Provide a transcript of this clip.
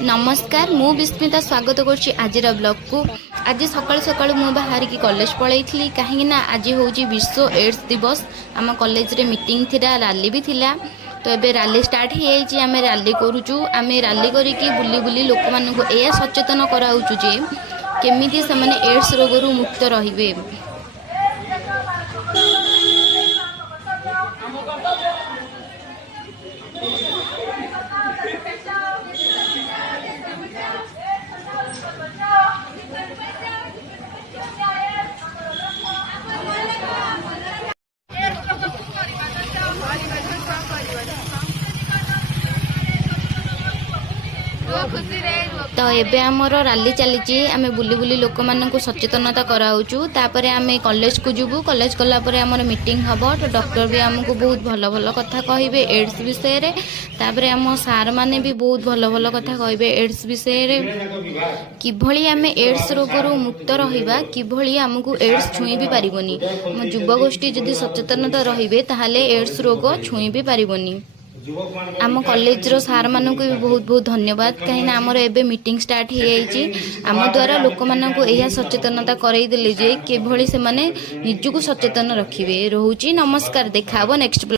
नमस्कार मु विस्मिता स्वागत करुच्ची आज ब्लॉग को। आज सकाल सकाल मु बाहर की कॉलेज पलैली कहीं आज हूँ विश्व एड्स दिवस। आम कॉलेज रे मीटिंग थिला, रैली भी थिला। तो ये रैली स्टार्ट हो जाए, आम रैली करुचु। आम रैली करके बुली बुली लोक मानू यह सचेतन कराऊचु जे केमिति से माने एड्स रोग मुक्त रहिबे। तो एबे आमर रैली चली आम बुली बुली लोक मानू सचेतनता कराऊचु। तापर आम कॉलेज को जीवु, कॉलेज कलापर आमर मीटिंग हम। तो डॉक्टर भी आमको बहुत भल भल कथा कहे एड्स विषय रे। तापर आम सार माने भी बहुत भल भल कथा कहे एड्स विषय रे, किभली आम एड्स रोग मुक्त रहिबा, किभली आमको एड्स छुई भी पारिबोनी। युवगोष्ठी जदि सचेतनता रहिबे ताहाले एड्स रोग छुई भी पारिबोनी। आम कॉलेज रो सार मानू को भी बहुत बहुत धन्यवाद, कहीं आमर एबे मीटिंग स्टार्ट हो जाइए। आम द्वारा लोक मानू यह सचेतनता करईदेले जे किभली से माने निजको सचेतन रखिबे। रोहुची नमस्कार, देखा नेक्स्ट।